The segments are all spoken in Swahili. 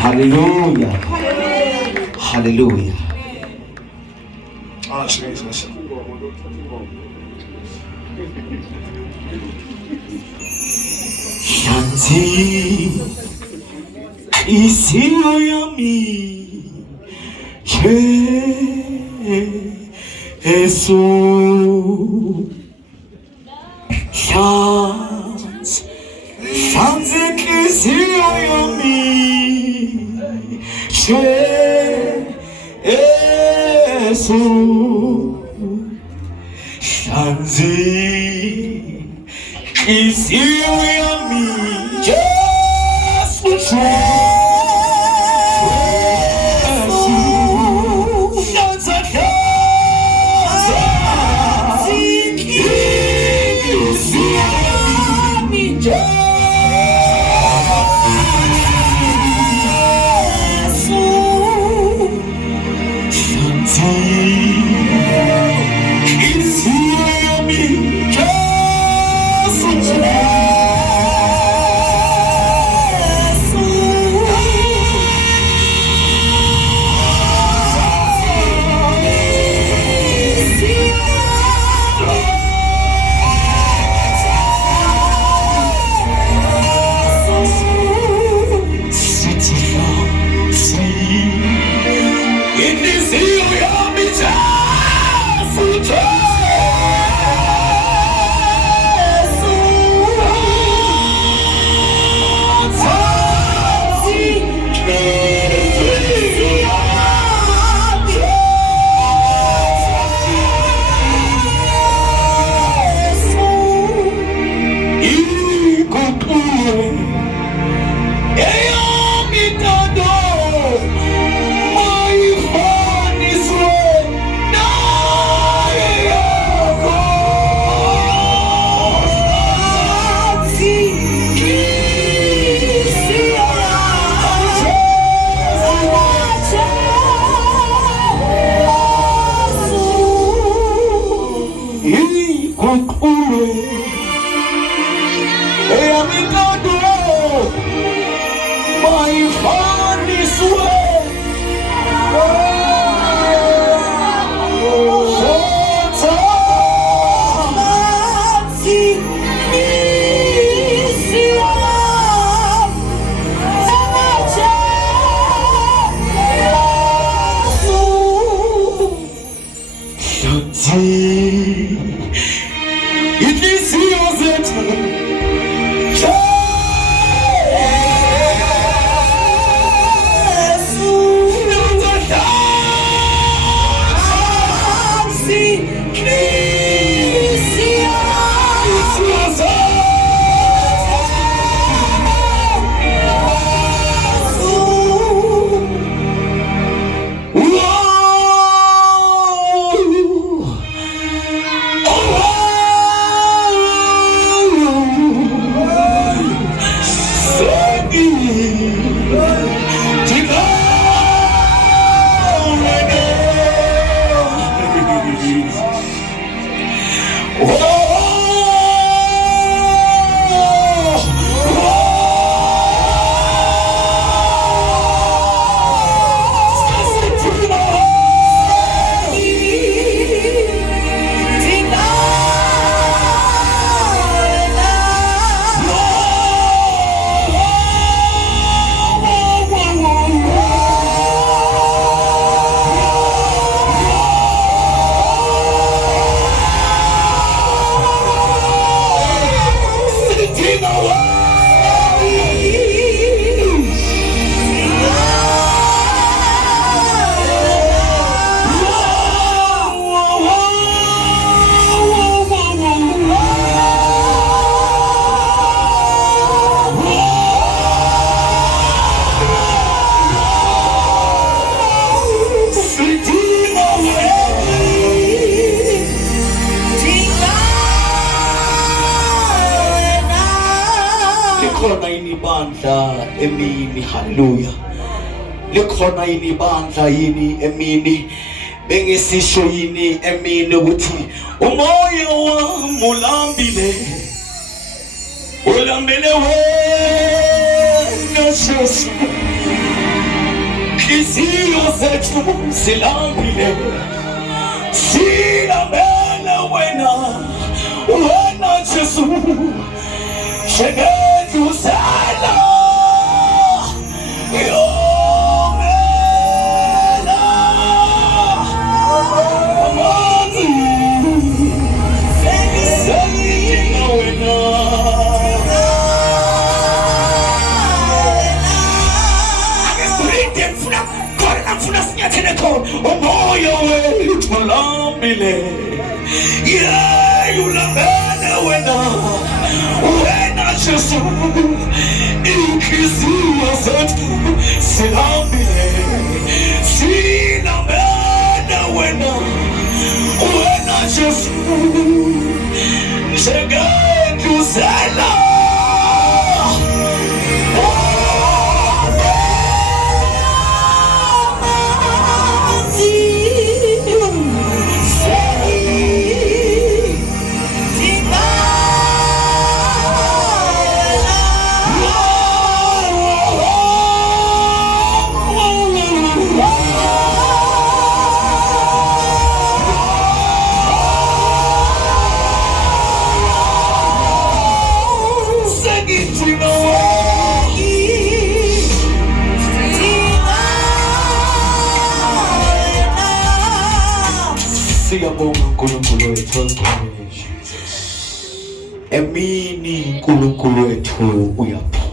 Hallelujah. Hallelujah. Ah, Jesus. Shanti isiyo yami Yesu Shanti isiyo yami Yesu Shanti isiyo yami Jesus, emini. Hallelujah. Likhona yini bandla yini emini bengisisho yini emini ukuthi umoya wami ulambile ulambile wena Jesu inhliziyo zethu zilambile, silambele wena, wena Jesu, shekenduzela yomela amanzi, sengidinga wena. Ngifuna sinyathele khona umoya wethu ulambile, ulambele wena, wena Jesu, inhliziyo zethu zilambile, silambele wena, wena Jesu, shekenduzela siyabonga uNkulunkulu wethu ongcwele. Emini uNkulunkulu wethu uyaphila,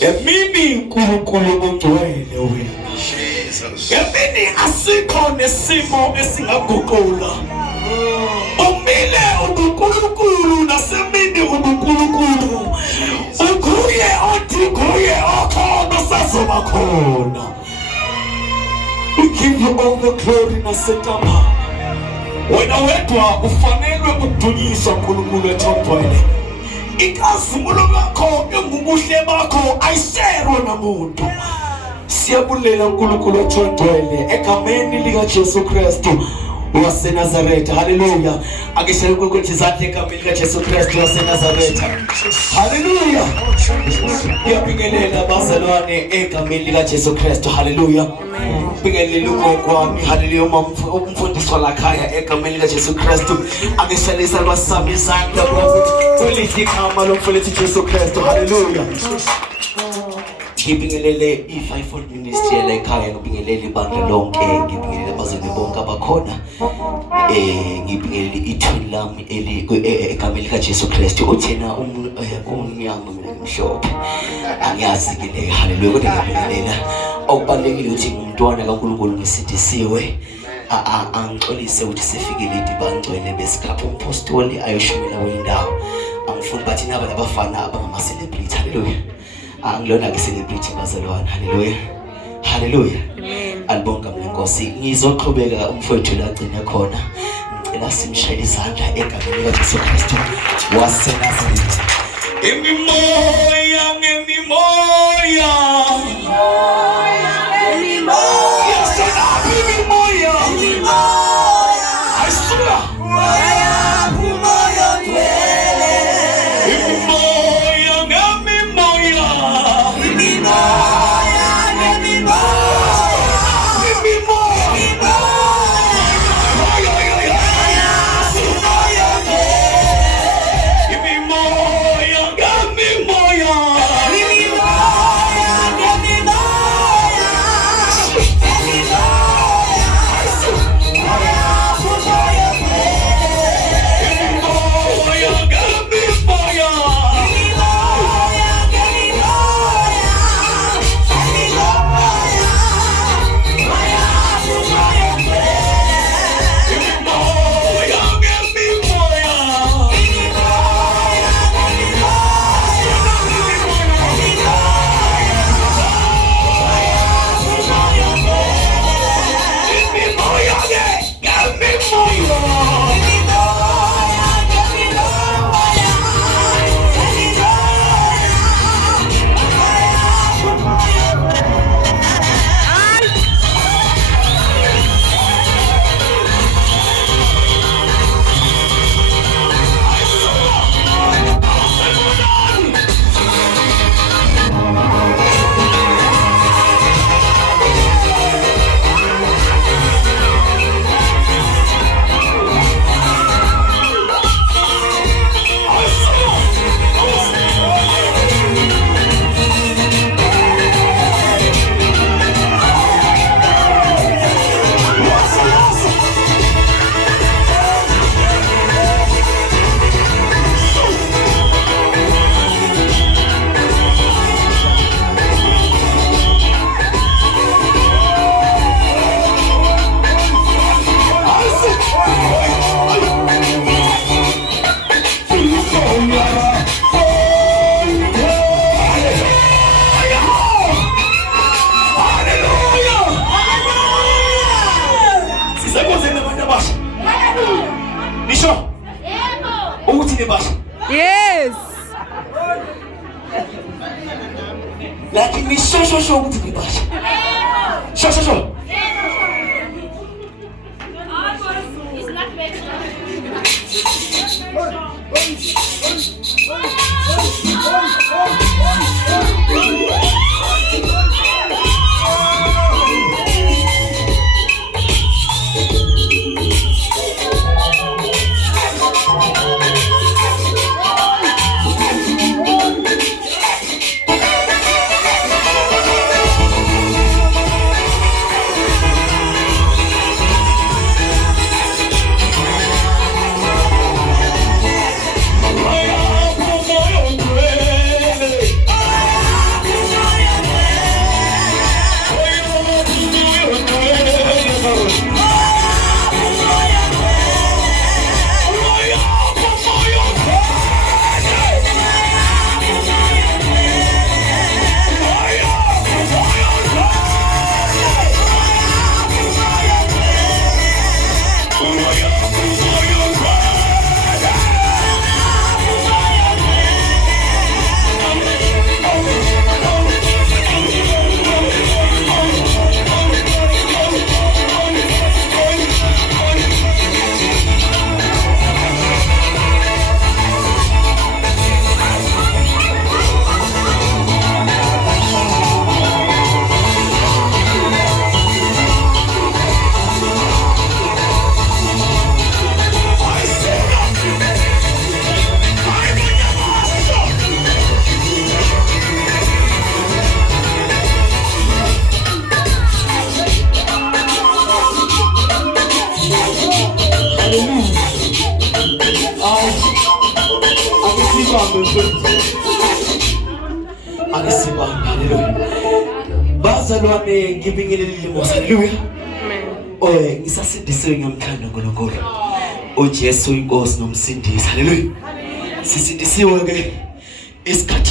emini uNkulunkulu ongcwele wena, emini asikho nesimo esingaguqula, umile uNkulunkulu nasemini uNkulunkulu, ukuye othi kuye okhona sazoba khona. We give you all the glory nasetama. Wena wedwa ufanelwe ukudunyiswa uNkulunkulu wethu ongcwele. Inkazimulo yakho engubuhle bakho ayisherwe namuntu. Siyabulela uNkulunkulu wethu ongcwele egameni lika Jesu Kristu waseNazaretha. Hallelujah. Akishaya ukuthi izandla egameni lika Jesu Kristu waseNazaretha. Hallelujah. Ngiyabingelela bazalwane egameni lika Jesu Kristu. Hallelujah. Bingelela ugokwami. Hallelujah. Umfundiswa lakhaya egameni lika Jesu Kristu. Akishalisa kwasami izandla kwelithi igama lomfowethu Jesu Kristu. Hallelujah. Ngibingelele i-5-fold ministry lekhaya, ngibingelele ibandla lonke, ngibingelele abazali bonke abakhona, ngibingelele ithuli lami egameni lika Jesu Kristu. Uthena umnyama mina ngimhlophe, angiyazi-ke le. Hallelujah. Kodwa ngibingelela okubalulekile ukuthi ngumntwana kaNkulunkulu ngisidisiwe, angixolise ukuthi sifikile idibangcwele besikhapha umpostoli ayoshumela kwendawo. Angifuni bathi naba labafana abangama-celebrity. Hallelujah. Angilona ke celebrity bazalwane. Hallelujah. Hallelujah. Amen. Alibonga mlenkosi. Ngizoqhubeka umfowethu la gcina khona. Ngicela simshayele izandla egameni lika Jesu Kristu waseNazaretha. Emimoya, emimoya. Emimoya. Emimoya. Emimoya. Asura. Moya, moya twele. Emimoya, emimoya. Emimoya, emimoya. Emimoya. Moya, moya. Emimoya, emimoya. ngebasha. Yes. Lakini shosho ukuthi ngebasha. Shosho. It's not bad. Akisiba, haleluya. Bazalwane ngibingelele mosa, haleluya. Amen. Ngisasindisiwe ngamthanda uNkulunkulu. uJesu inkosi nomsindisi, haleluya. Sisindisiwe ke isikhathi